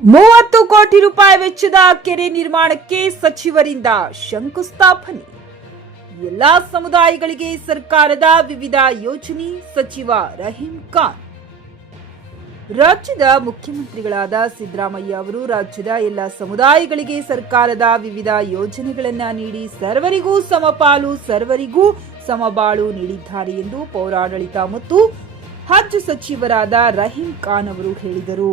30 ಕೋಟಿ ರೂಪಾಯಿ ವೆಚ್ಚದ ಕೆರೆ ನಿರ್ಮಾಣಕ್ಕೆ ಸಚಿವರಿಂದ ಶಂಕುಸ್ಥಾಪನೆ. ಎಲ್ಲಾ ಸಮುದಾಯಗಳಿಗೆ ಸರ್ಕಾರದ ವಿವಿಧ ಯೋಜನೆ. ಸಚಿವ ರಹೀಂ ಖಾನ್. ರಾಜ್ಯದ ಮುಖ್ಯಮಂತ್ರಿಗಳಾದ ಸಿದ್ದರಾಮಯ್ಯ ಅವರು ರಾಜ್ಯದ ಎಲ್ಲ ಸಮುದಾಯಗಳಿಗೆ ಸರ್ಕಾರದ ವಿವಿಧ ಯೋಜನೆಗಳನ್ನು ನೀಡಿ ಸರ್ವರಿಗೂ ಸಮಪಾಲು ಸರ್ವರಿಗೂ ಸಮಬಾಳು ನೀಡಿದ್ದಾರೆ ಎಂದು ಪೌರಾಡಳಿತ ಮತ್ತು ಹಜ್ ಸಚಿವರಾದ ರಹೀಂ ಖಾನ್ ಅವರು ಹೇಳಿದರು.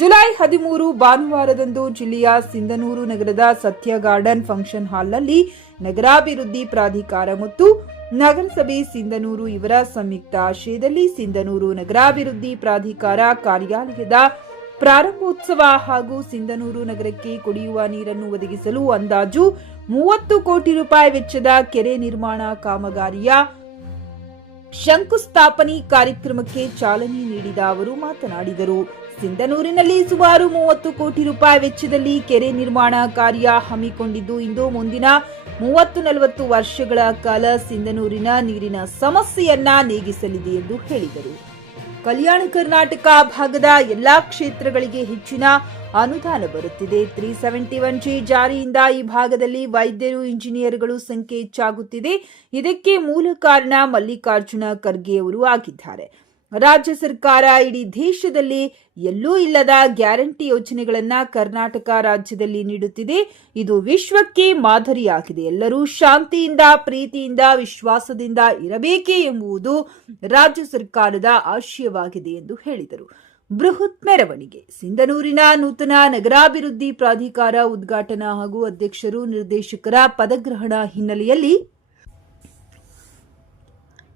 ಜುಲೈ 13 ಭಾನುವಾರದಂದು ಜಿಲ್ಲೆಯ ಸಿಂಧನೂರು ನಗರದ ಸತ್ಯ ಗಾರ್ಡನ್ ಫಂಕ್ಷನ್ ಹಾಲ್ನಲ್ಲಿ ನಗರಾಭಿವೃದ್ಧಿ ಪ್ರಾಧಿಕಾರ ಮತ್ತು ನಗರಸಭೆ ಸಿಂಧನೂರು ಇವರ ಸಂಯುಕ್ತ ಆಶ್ರಯದಲ್ಲಿ ಸಿಂಧನೂರು ನಗರಾಭಿವೃದ್ಧಿ ಪ್ರಾಧಿಕಾರ ಕಾರ್ಯಾಲಯದ ಪ್ರಾರಂಭೋತ್ಸವ ಹಾಗೂ ಸಿಂಧನೂರು ನಗರಕ್ಕೆ ಕುಡಿಯುವ ನೀರನ್ನು ಒದಗಿಸಲು ಅಂದಾಜು 30 ಕೋಟಿ ರೂಪಾಯಿ ವೆಚ್ಚದ ಕೆರೆ ನಿರ್ಮಾಣ ಕಾಮಗಾರಿಯ ಶಂಕುಸ್ಥಾಪನೆ ಕಾರ್ಯಕ್ರಮಕ್ಕೆ ಚಾಲನೆ ನೀಡಿದ ಅವರು ಮಾತನಾಡಿದರು. ಸಿಂಧನೂರಿನಲ್ಲಿ ಸುಮಾರು 30 ಕೋಟಿ ರೂಪಾಯಿ ವೆಚ್ಚದಲ್ಲಿ ಕೆರೆ ನಿರ್ಮಾಣ ಕಾರ್ಯ ಹಮ್ಮಿಕೊಂಡಿದ್ದು ಇಂದು ಮುಂದಿನ 30-40 ವರ್ಷಗಳ ಕಾಲ ಸಿಂಧನೂರಿನ ನೀರಿನ ಸಮಸ್ಯೆಯನ್ನ ನೀಗಿಸಲಿದೆ ಎಂದು ಹೇಳಿದರು. ಕಲ್ಯಾಣ ಕರ್ನಾಟಕ ಭಾಗದ ಎಲ್ಲಾ ಕ್ಷೇತ್ರಗಳಿಗೆ ಹೆಚ್ಚಿನ ಅನುದಾನ ಬರುತ್ತಿದೆ. 371G ಜಾರಿಯಿಂದ ಈ ಭಾಗದಲ್ಲಿ ವೈದ್ಯರು, ಇಂಜಿನಿಯರ್ಗಳು ಸಂಖ್ಯೆ ಹೆಚ್ಚಾಗುತ್ತಿದೆ. ಇದಕ್ಕೆ ಮೂಲ ಕಾರಣ ಮಲ್ಲಿಕಾರ್ಜುನ ಖರ್ಗೆ ಅವರು ಆಗಿದ್ದಾರೆ. ರಾಜ್ಯ ಸರ್ಕಾರ ಇಡೀ ದೇಶದಲ್ಲಿ ಎಲ್ಲೂ ಇಲ್ಲದ ಗ್ಯಾರಂಟಿ ಯೋಜನೆಗಳನ್ನ ಕರ್ನಾಟಕ ರಾಜ್ಯದಲ್ಲಿ ನೀಡುತ್ತಿದೆ. ಇದು ವಿಶ್ವಕ್ಕೆ ಮಾದರಿಯಾಗಿದೆ. ಎಲ್ಲರೂ ಶಾಂತಿಯಿಂದ, ಪ್ರೀತಿಯಿಂದ, ವಿಶ್ವಾಸದಿಂದ ಇರಬೇಕೇ ಎಂಬುದು ರಾಜ್ಯ ಸರ್ಕಾರದ ಆಶಯವಾಗಿದೆ ಎಂದು ಹೇಳಿದರು. ಬೃಹತ್ ಮೆರವಣಿಗೆ. ಸಿಂಧನೂರಿನ ನೂತನ ನಗರಾಭಿವೃದ್ಧಿ ಪ್ರಾಧಿಕಾರ ಉದ್ಘಾಟನಾ ಹಾಗೂ ಅಧ್ಯಕ್ಷರು, ನಿರ್ದೇಶಕರ ಪದಗ್ರಹಣ ಹಿನ್ನೆಲೆಯಲ್ಲಿ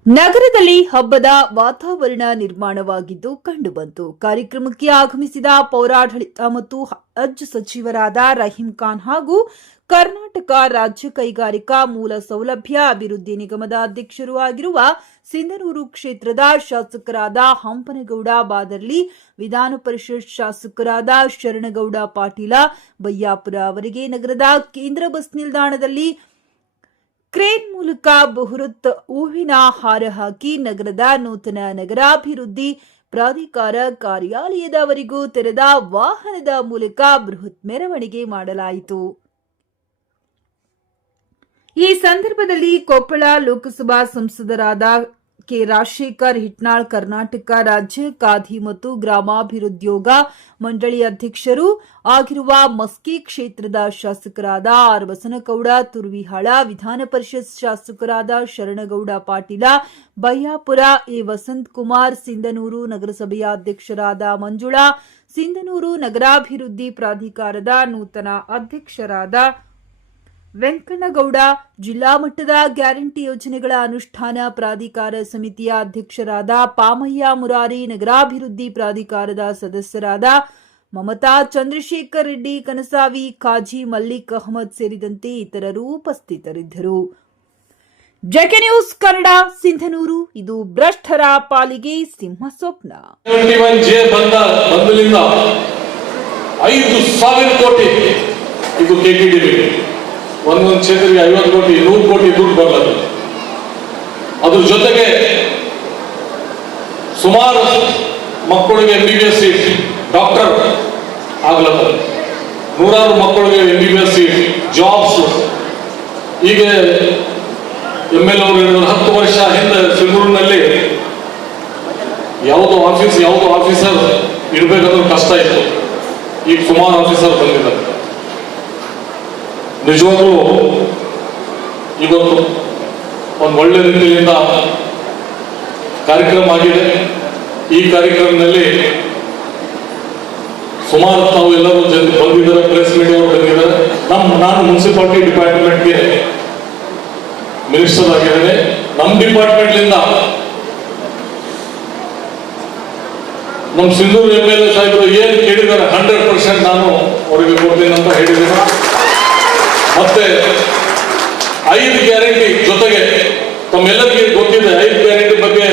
ನಗರದಲ್ಲಿ ಹಬ್ಬದ ವಾತಾವರಣ ನಿರ್ಮಾಣವಾಗಿದ್ದು ಕಂಡುಬಂತು. ಕಾರ್ಯಕ್ರಮಕ್ಕೆ ಆಗಮಿಸಿದ ಪೌರಾಡಳಿತ ಮತ್ತು ಹಜ್ ಸಚಿವರಾದ ರಹೀಂ ಖಾನ್ ಹಾಗೂ ಕರ್ನಾಟಕ ರಾಜ್ಯ ಕೈಗಾರಿಕಾ ಮೂಲ ಸೌಲಭ್ಯ ಅಭಿವೃದ್ಧಿ ನಿಗಮದ ಅಧ್ಯಕ್ಷರೂ ಆಗಿರುವ ಸಿಂಧನೂರು ಕ್ಷೇತ್ರದ ಶಾಸಕರಾದ ಹಂಪನಗೌಡ ಬಾದರ್ಲಿ, ವಿಧಾನ ಪರಿಷತ್ ಶಾಸಕರಾದ ಶರಣಗೌಡ ಪಾಟೀಲ ಬಯ್ಯಾಪುರ ಅವರಿಗೆ ನಗರದ ಕೇಂದ್ರ ಬಸ್ ನಿಲ್ದಾಣದಲ್ಲಿ ಕ್ರೇನ್ ಮೂಲಕ ಬೃಹತ್ ಹೂವಿನ ಹಾರ ಹಾಕಿ ನಗರದ ನೂತನ ನಗರಾಭಿವೃದ್ಧಿ ಪ್ರಾಧಿಕಾರ ಕಾರ್ಯಾಲಯದವರೆಗೂ ತೆರೆದ ವಾಹನದ ಮೂಲಕ ಬೃಹತ್ ಮೆರವಣಿಗೆ ಮಾಡಲಾಯಿತು. ಈ ಸಂದರ್ಭದಲ್ಲಿ ಕೊಪ್ಪಳ ಲೋಕಸಭಾ ಸಂಸದರಾದ ಕೆ ರಾಜಶೇಖರ್ ಹಿಟ್ನಾಳ್, ಕರ್ನಾಟಕ ರಾಜ್ಯ ಖಾದಿ ಮತ್ತು ಗ್ರಾಮಾಭಿವೃದ್ಧಿಯೋಗ ಮಂಡಳಿ ಅಧ್ಯಕ್ಷರೂ ಆಗಿರುವ ಮಸ್ಕಿ ಕ್ಷೇತ್ರದ ಶಾಸಕರಾದ ಆರ್ ಬಸನಗೌಡ ತುರ್ವಿಹಾಳ, ವಿಧಾನ ಪರಿಷತ್ ಶಾಸಕರಾದ ಶರಣಗೌಡ ಪಾಟೀಲ ಬಯ್ಯಾಪುರ, ಎ ವಸಂತ್ ಕುಮಾರ್, ಸಿಂಧನೂರು ನಗರಸಭೆಯ ಅಧ್ಯಕ್ಷರಾದ ಮಂಜುಳಾ, ಸಿಂಧನೂರು ನಗರಾಭಿವೃದ್ಧಿ ಪ್ರಾಧಿಕಾರದ ನೂತನ ಅಧ್ಯಕ್ಷರಾದ ವೆಂಕಣ್ಣಗೌಡ, ಜಿಲ್ಲಾ ಮಟ್ಟದ ಗ್ಯಾರಂಟಿ ಯೋಜನೆಗಳ ಅನುಷ್ಠಾನ ಪ್ರಾಧಿಕಾರ ಸಮಿತಿಯ ಅಧ್ಯಕ್ಷರಾದ ಪಾಮಯ್ಯ ಮುರಾರಿ, ನಗರಾಭಿವೃದ್ಧಿ ಪ್ರಾಧಿಕಾರದ ಸದಸ್ಯರಾದ ಮಮತಾ, ಚಂದ್ರಶೇಖರ್ ರೆಡ್ಡಿ, ಕನಸಾವಿ, ಖಾಜಿ, ಮಲ್ಲಿಕ್ ಅಹಮದ್ ಸೇರಿದಂತೆ ಇತರರು ಉಪಸ್ಥಿತರಿದ್ದರು. JK news Kannada, Sindhanur. ಇದು ಭ್ರಷ್ಟರ ಪಾಲಿಗೆ ಸಿಂಹ ಸ್ವಪ್ನ. 5,000 ಕೋಟಿ ಇದು ಕೆಟಿಡಿಬಿ. ಒಂದೊಂದು ಕ್ಷೇತ್ರಕ್ಕೆ 50 ಕೋಟಿ 100 ಕೋಟಿ ದುಡ್ಡು ಬರಲ್ಲ. ಅದ್ರ ಜೊತೆಗೆ ಸುಮಾರು ಮಕ್ಕಳಿಗೆ MBBS ಸೀಟ್, ಡಾಕ್ಟರ್ ಆಗ್ಲತ್ತ, ನೂರಾರು ಮಕ್ಕಳಿಗೆ MBBS ಸೀಟ್, ಜಾಬ್ಸ್. ಈಗ ML ಅವರು 10 ವರ್ಷ ಹಿಂದೆ ಸಿಂಧೂರಿನಲ್ಲಿ ಯಾವುದೋ ಆಫೀಸರ್ ಇರಬೇಕಾದ್ರೂ ಕಷ್ಟ ಇತ್ತು. ಈಗ ಸುಮಾರು ಆಫೀಸರ್ ಬಂದಿದ್ದಾರೆ. ನಿಜವಾಗ್ಲೂ ಇವತ್ತು ಒಂದು ಒಳ್ಳೆ ರೀತಿಯಿಂದ ಕಾರ್ಯಕ್ರಮ ಆಗಿದೆ. ಈ ಕಾರ್ಯಕ್ರಮದಲ್ಲಿ ಸುಮಾರು ತಾವು ಎಲ್ಲರೂ ಬಂದಿದ್ದಾರೆ, ಪ್ರೆಸ್ ಮೀಡಿಯಾ ಅವರು ಬಂದಿದ್ದಾರೆ. ನಾನು ಮುನ್ಸಿಪಾಲಿಟಿ ಡಿಪಾರ್ಟ್ಮೆಂಟ್ಗೆ ಮಿನಿಸ್ಟರ್ ಆಗಿದ್ದೇನೆ. ನಮ್ಮ ಡಿಪಾರ್ಟ್ಮೆಂಟ್ಲಿಂದ ನಮ್ಮ ಸಿಂಧೂರು ML ಸಾಹೇಬರು ಏನು ಕೇಳಿದ್ದಾರೆ 100% ನಾನು ಅವರಿಗೆ ಕೊಡ್ತೀನಿ ಅಂತ ಹೇಳಿದ್ದೀನಿ. ಮತ್ತೆ 5 ಗ್ಯಾರಂಟಿ ಜೊತೆಗೆ ತಮ್ಮೆಲ್ಲರಿಗೆ ಗೊತ್ತಿದೆ. 5 ಗ್ಯಾರಂಟಿ ಬಗ್ಗೆ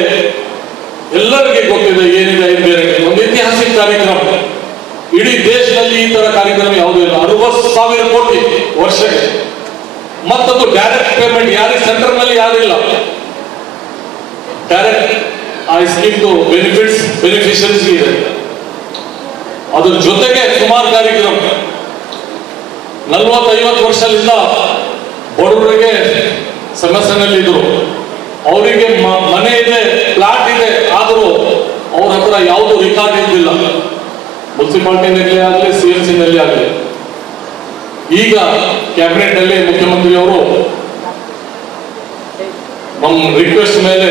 ಎಲ್ಲರಿಗೆ ಗೊತ್ತಿದೆ ಏನಿದೆ 5 ಗ್ಯಾರಂಟಿ. ಒಂದು ಐತಿಹಾಸಿಕ ಕಾರ್ಯಕ್ರಮ. ಇಡೀ ದೇಶದಲ್ಲಿ ಈ ತರ ಕಾರ್ಯಕ್ರಮ ಯಾವುದೂ ಇಲ್ಲ. 60,000 ಕೋಟಿ ವರ್ಷಕ್ಕೆ. ಮತ್ತದು ಡೈರೆಕ್ಟ್ ಪೇಮೆಂಟ್ ಯಾರಿಗೆ ಸೆಂಟರ್ ನಲ್ಲಿ ಯಾರಿಲ್ಲ. ಡೈರೆಕ್ಟ್ ಆ ಸ್ಕೀಮ್ದು ಬೆನಿಫಿಟ್ಸ್ ಬೆನಿಫಿಷರೀಸ್ ಇದೆ. ಅದ್ರ ಜೊತೆಗೆ ಸುಮಾರು ಕಾರ್ಯಕ್ರಮ 40-50 ವರ್ಷದಿಂದ ಬಡವರಿಗೆ ಸಮಸ್ಯೆನಲ್ಲಿ ಇದ್ರು. ಅವರಿಗೆ ಮನೆ ಇದೆ, ಪ್ಲಾಟ್ ಇದೆ, ಆದರೂ ಅವ್ರ ಹತ್ರ ಯಾವುದು ರೆಕಾರ್ಡ್ ಇದ್ದಿಲ್ಲ, ಮುನ್ಸಿಪಾಲಿಟಿನಲ್ಲಿ ಆಗಲಿ CMC ನಲ್ಲಿ ಆಗಲಿ. ಈಗ ಕ್ಯಾಬಿನೆಟ್ ನಲ್ಲಿ ಮುಖ್ಯಮಂತ್ರಿಯವರು ನಮ್ಮ ರಿಕ್ವೆಸ್ಟ್ ಮೇಲೆ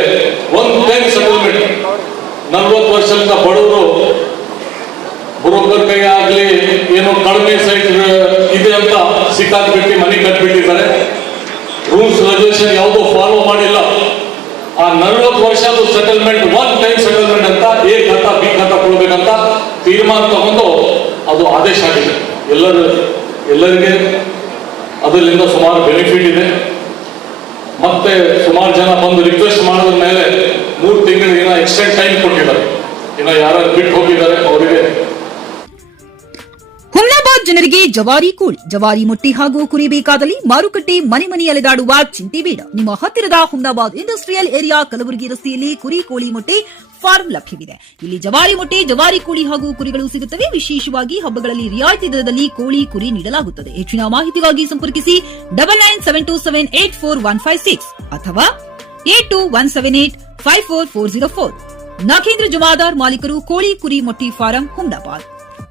ಒನ್ ಟೈಮ್ ಸೆಟಲ್ಮೆಂಟ್ 40 ವರ್ಷದಿಂದ ಬಡವರು ಬ್ರೋಕರ್ ಕೈ ಆಗಲಿ ಏನೋ ಕಡಿಮೆ ಸೈಟ್ ಇದೆ ಅಂತ ಸಿಕ್ಕಾಕ್ಬಿಟ್ಟು ಮನೆ ಕಟ್ಬಿಟ್ಟಿದ್ದಾರೆ. ರೂಲ್ಸ್ ರೆಗ್ಯುಲೇಷನ್ ಯಾವುದೂ ಫಾಲೋ ಮಾಡಿಲ್ಲ. ಆ 40 ವರ್ಷದ ಸೆಟಲ್ಮೆಂಟ್ ಒನ್ ಟೈಮ್ ಸೆಟಲ್ಮೆಂಟ್ ಅಂತ ಎ ಖಾತಾ ಬಿ ಖಾತಾ ಕೊಡ್ಬೇಕಂತ ತೀರ್ಮಾನ ತಗೊಂಡು ಅದು ಆದೇಶ ಆಗಿದೆ. ಎಲ್ಲರಿಗೆ ಅದರಿಂದ ಸುಮಾರು ಬೆನಿಫಿಟ್ ಇದೆ. ಮತ್ತೆ ಸುಮಾರು ಜನ ಬಂದು ರಿಕ್ವೆಸ್ಟ್ ಮಾಡಿದ ಮೇಲೆ 3 ತಿಂಗಳಿಗೆ ಎಕ್ಸ್ಟೆಂಡ್ ಟೈಮ್ ಕೊಟ್ಟಿದ್ದಾರೆ. ಇನ್ನು ಯಾರು ಬಿಟ್ಟು ಹೋಗಿದ್ದಾರೆ ಅವರಿಗೆ. ಹುಮ್ನಾಬಾದ್ ಜನರಿಗೆ ಜವಾರಿ ಕೋಳಿ, ಜವಾರಿ ಮೊಟ್ಟೆ ಹಾಗೂ ಕುರಿ ಬೇಕಾದಲ್ಲಿ ಮಾರುಕಟ್ಟೆ ಮನೆ ಅಲೆದಾಡುವ ಚಿಂತೆ ಬೇಡ. ನಿಮ್ಮ ಹತ್ತಿರದ ಹುಮ್ನಾಬಾದ್ ಇಂಡಸ್ಟ್ರಿಯಲ್ ಏರಿಯಾ ಕಲಬುರಗಿ ರಸ್ತೆಯಲ್ಲಿ ಕುರಿ ಕೋಳಿ ಮೊಟ್ಟೆ ಫಾರ್ಮ್ ಲಭ್ಯವಿದೆ. ಇಲ್ಲಿ ಜವಾರಿ ಮೊಟ್ಟೆ, ಜವಾರಿ ಕೋಳಿ ಹಾಗೂ ಕುರಿಗಳು ಸಿಗುತ್ತವೆ. ವಿಶೇಷವಾಗಿ ಹಬ್ಬಗಳಲ್ಲಿ ರಿಯಾಯಿತಿ ದರದಲ್ಲಿ ಕೋಳಿ, ಕುರಿ ನೀಡಲಾಗುತ್ತದೆ. ಹೆಚ್ಚಿನ ಮಾಹಿತಿಗಾಗಿ ಸಂಪರ್ಕಿಸಿ 9972784156 ಅಥವಾ 8217854404. ನಾಗೇಂದ್ರ ಜಮಾದಾರ್, ಮಾಲೀಕರು, ಕೋಳಿ ಕುರಿ ಮೊಟ್ಟೆ ಫಾರಂ, ಹುಮ್ನಾಬಾದ್.